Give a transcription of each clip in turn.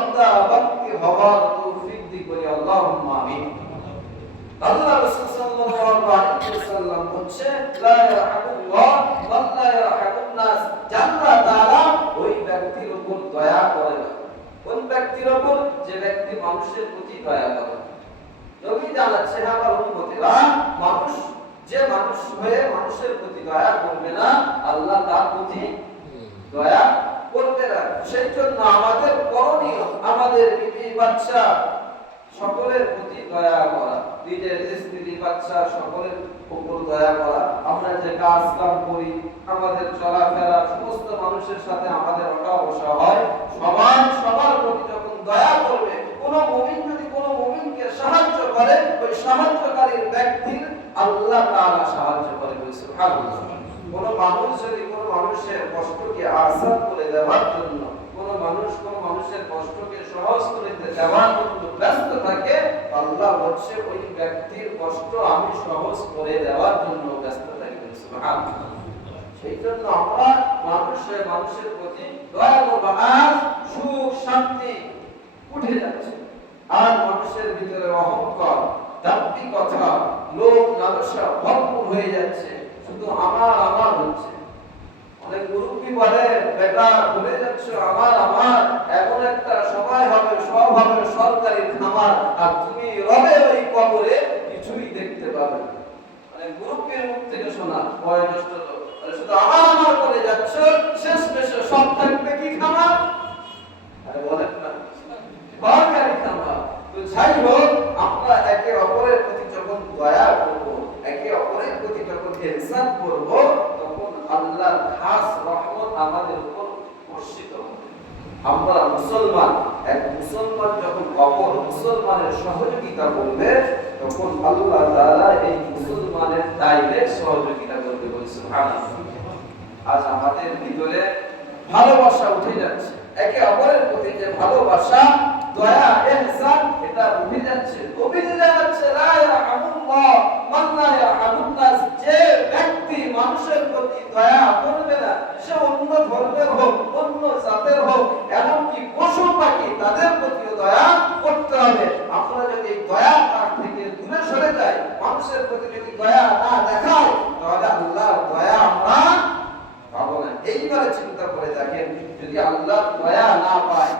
বান্দা বান্দি হওয়ার তৌফিক দি করি আল্লাহুম্মা আমিন। আল্লাহ রাসূল সাল্লাল্লাহু আলাইহি ওয়াসাল্লাম বলেন লা ইয়ারহামুল্লাহ ওয়া লা ইয়ারহামুন নাস, আল্লাহ তাআলা ওই ব্যক্তির উপর দয়া করে না, কোন ব্যক্তির উপর? যে ব্যক্তি মানুষের প্রতি দয়া করে। নবী জানাচ্ছে আমার উম্মতেরা, মানুষ যে মানুষ হয়ে মানুষের প্রতি দয়া করবে না, আল্লাহ তার প্রতি দয়া করবে না। সেই জন্য আমাদের করণীয় আমাদের বিবি বাচ্চা সকলের প্রতি দয়া করা, নিজের স্ত্রী বাচ্চা সকলের উপর দয়া করা। আমরা যে কাজ কাম করি, আমাদের চলাফেরা, সমস্ত মানুষের সাথে আমাদের ওঠা বসা হয়, সবার প্রতি যখন দয়া করবে, কোন মুমিন যদি কোন মুমিনকে সাহায্য করে, ওই সাহায্যকারীর ব্যক্তির আল্লাহ তাআলা সাহায্য করে। সুবহানাল্লাহ। কোন মানুষ যদি কোন মানুষের কষ্টকে আসান করে দেওয়ার জন্য, কোন মানুষের কষ্টকে সহজ করে দেওয়ার জন্য ব্যস্ত থাকে, আল্লাহ হচ্ছে ওই ব্যক্তির কষ্ট আমি সহজ করে দেওয়ার জন্য ব্যস্ত থাকি। সুবহানাল্লাহ। সেই জন্য আমরা মানুষের প্রতি দয়া করব। আজ সুখ শান্তি উঠে যাচ্ছে, আর মানুষের ভিতরে অহংকার, দাম্ভিকতা, লোভ লালসা ভরপুর হয়ে যাচ্ছে, শুধু আমার হচ্ছে। অনেক মুরব্বী বলে, বেটা ভুলে যাচ্ছ আমার, এখন একটা সময় হবে, সব হবে সরকারি খামার, আর তুমি রবে ওই কবরে, কিছুই দেখতে পাবে না। মানে মুরব্বীর মুখ থেকে শোনা, বয়োজ্যেষ্ঠ লোক, শুধু আমার করে যাচ্ছ, শেষ মেশে সব থাকবে কি খামার? আরে বলেন না, সরকারি খামার। তো যাই হোক, আমরা একে অপরের প্রতি যখন দয়া করব, একে অপরের প্রতি যখন ইহসান করব, তখন আল্লাহর খাস রহমত আমাদের উপর বর্ষিত হবে। আমরা মুসলমান, এক মুসলমান যখন অপর মুসলমানের সহযোগিতা করবে, তখন আল্লাহ তাআলা এই মুসলমানের ডাইরেক্ট সহযোগিতা করবে। সুবহানাল্লাহ। আজ আমাদের ভিতরে ভালোবাসা উঠে যাচ্ছে, একে অপরের প্রতি যে ভালোবাসা, দয়া, ইহসান, এটা উঠে যাচ্ছে। নবী জানাচ্ছে লা ইয়ারহামুল্লাহ মান লা ইয়ারহামুন নাস, যে ব্যক্তি মানুষের প্রতি দয়া করবে না, সে অন্য ধর্মের হোক, অন্য জাতের হোক, এমনকি পশু পাখি, তাদের প্রতিও দয়া করতে হবে। আমরা যদি দয়া তার থেকে দূরে সরে যাই, মানুষের প্রতি যদি দয়া না দেখাই, তাহলে আল্লাহর দয়া আমরা পাবো না। এইবারে চিন্তা করে দেখেন, যদি আল্লাহর দয়া না পাই,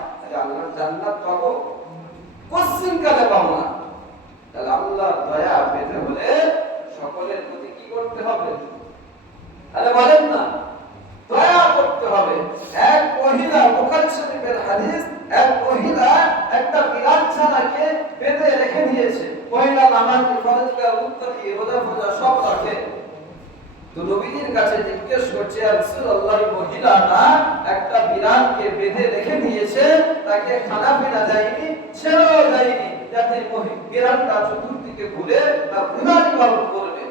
আল্লাহর জান্নাত পাবো? কোশ্চিন কালে পাবো না। তাহলে আল্লাহর দয়া পেতে হলে সকলের প্রতি কি করতে হবে? আরে বলেন না, দয়া করতে হবে। এক মহিলা, বুখারী শরীফের হাদিস, এক মহিলা একটা বিরাট ছানাকে বেঁধে রেখে দিয়েছে। মহিলা নামাজ, ফরজ, মুত্তাকি, রোজা ফরজ সব রাখে। তো নবীজির কাছে জিজ্ঞেস করছে, ইয়া রাসূলুল্লাহ, মহিলাটা একটা বিড়ালকে বেঁধে রেখে দিয়েছে, তাকে খানা পিনা দেয়নি, ছেড়েও দেয়নি, যাতে বিড়ালটা চতুর্দিকে ঘুরে তার গুনাহ পালন করবে।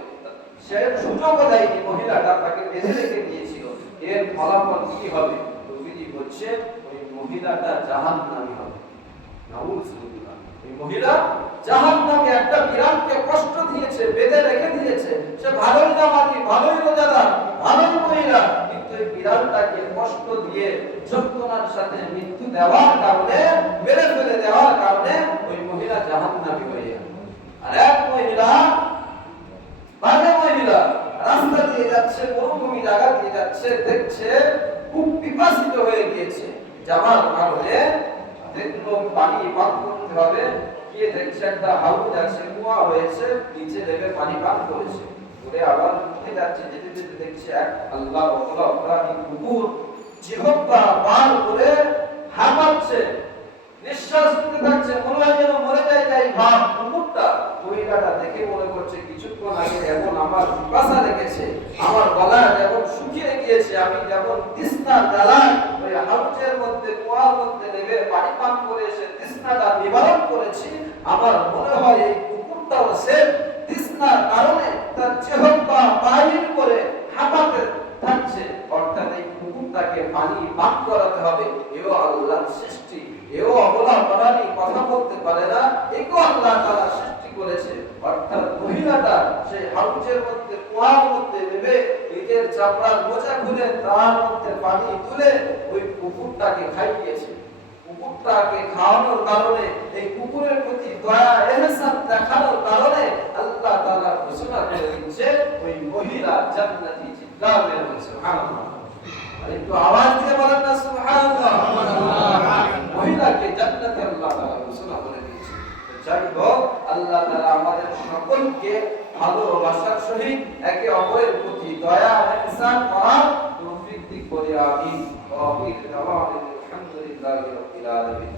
সে সুযোগও দেয়নি, মহিলাটা তাকে বেঁধে রেখে দিয়েছিল। এর ফলাফল কি হবে? নবীজি বলছে, ওই মহিলাটা জাহান্নামী হবে। নাউযুবিল্লাহ। এই মহিলা জাহান্নামে, একটা বিড়ালকে কষ্ট দিয়েছে, বেঁধে রেখে দিয়েছে। সে ভালোই নামাজি, ভালোই রোজাদার, ভালোই মহিলা, কিন্তু এই বিড়ালটাকে কষ্ট দিয়ে যন্ত্রণার সাথে মৃত্যু দেওয়ার কারণে, মেরে ফেলে দেওয়ার কারণে ওই মহিলা জাহান্নামী হয়ে যায়। আর এক মহিলা, বাজে মহিলা, রাস্তা দিয়ে যাচ্ছে, মরুভূমি জায়গা দিয়ে যাচ্ছে, দেখছে খুব পিপাসিত হয়ে গিয়েছে, যাওয়ার কারণে দেখলো পানি পান করতে হবে, গিয়ে দেখছে একটা হাউজ আছে, কুয়া হয়েছে, নিচে নেমে পানি পান করেছে, করে আবার উঠে যাচ্ছে, যেতে যেতে দেখছে এক আল্লাহ ওয়ালা অপরাধী কুকুর জিহ্বা পার করে হাঁপাচ্ছে, নিঃশ্বাস নিতে থাকছে, মনে হয় যেন মরে যায় তাই ভাব। কুকুরটা, মহিলাটা দেখে মনে করছে কিছুক্ষণ আগে যেমন আমার পিপাসা লেগেছে, আমার গলা যেমন শুকিয়ে গিয়েছে, আমি যেমন তৃষ্ণার জ্বালায় ওই হাউজের মধ্যে, কুয়ার মধ্যে নেমে পানি পান করে এসে তৃষ্ণাটা নিবারণ করেছি, আমার মনে হয় এই কুকুরটাও সে তৃষ্ণার কারণে তার জিহ্বা বাহির করে হাঁপাতে থাকছে। অর্থাৎ এই কুকুরটাকে পানি পান করাতে হবে। এও আল্লাহর সৃষ্টি, এও অবলা প্রাণী, কথা বলতে পারে না, একে আল্লাহ তাআলা সৃষ্টি করেছে। অর্থাৎ মহিলাটা সেই হাউজের মধ্যে, কুয়ার মধ্যে নেমে নিজের চামড়ার মোজা খুলে তার মধ্যে পানি তুলে ওই কুকুরটাকে খাইয়েছে। কুকুর কুত্তাকে খাওয়ানোর কারণে, এই কুকুরের প্রতি দয়া ইহসান দেখানোর কারণে আল্লাহ তাআলা ঘোষণা করে দিচ্ছে ওই মহিলা জান্নাতি চিৎকার মেরে বলছে সুবহানাল্লাহ। আর একটু আওয়াজ দিয়ে বলেন না সুবহানাল্লাহ। মহিলাকে জান্নাতে আল্লাহ তাআলা ঘোষণা করে দিয়েছে। যাই হোক, আল্লাহ তাআলা আমাদের সকলকে ভালোবাসার সহিত একে অপরের প্রতি দয়া ইহসান করার তৌফিক দিক করে আমিন। ওয়া আখিরু দাওয়ানা আলহামদুলিল্লাহি রাব্বিল আলামিন।